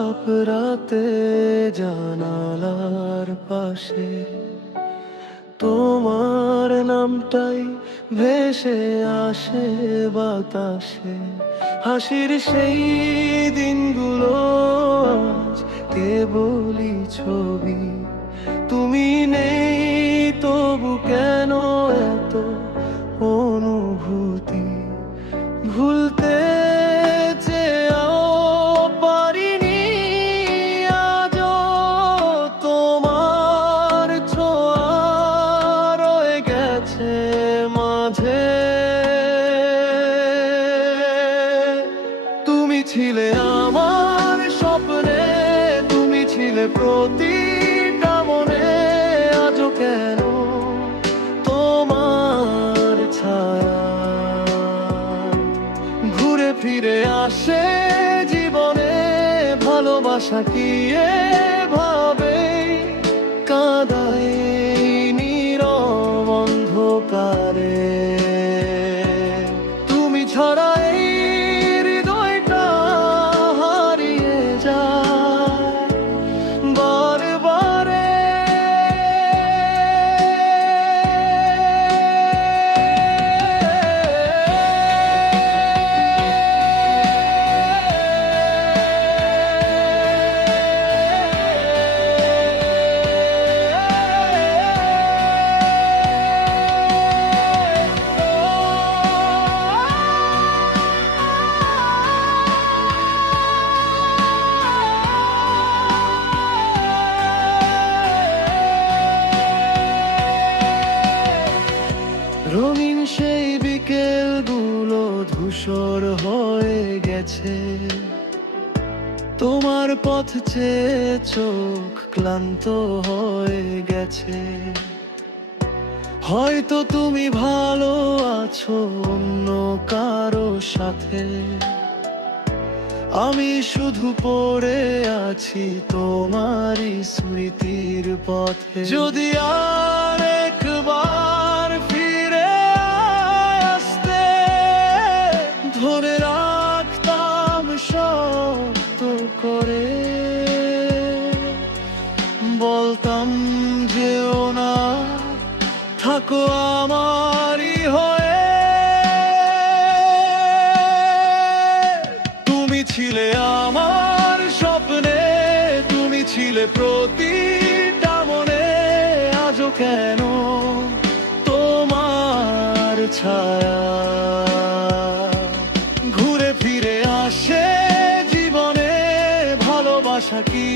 চুপচাপ রাতে জানালার পাশে তোমার নামটাই ভেসে আসে বাতাসে। হাসির সেই দিনগুলো আজ কেবলই ছবি। তুমি নেই তবু কেন এত অনুভূতি? ভুলতে চেয়েও পারিনি আজও তোমার ছোঁয়া রয়ে গেছে মাঝে। তুমি ছিলে আমার স্বপ্নে, তুমি ছিলে প্রতিটা মনে। আজও কেন তোমার ছায়া ঘুরে ফিরে আসে জীবনে? ভালোবাসা কি এভাবে কাঁদায় নীরব অন্ধকারে? তুমি ছাড়া এই হৃদয়টা হারিয়ে যায় বারে বারে। রঙিন সেই বিকেলগুলো ধূসর হয়ে গেছে, তোমার পথ চেয়ে চোখ ক্লান্ত হয়ে গেছে। হয়তো তুমি ভালো আছো অন্য কারো সাথে, আমি শুধু পড়ে আছি তোমারই স্মৃতির পথে। যদি আর একবার ফিরে আসতে, ধরে রাখতাম শক্ত করে, বলতাম যেও না, থাকো আমারই হয়ে। তুমি ছিলে আমার স্বপ্নে, তুমি ছিলে প্রতিটা মনে। আজও কেন তোমার ছায়া ঘুরে ফিরে আসে জীবনে? ভালোবাসা কি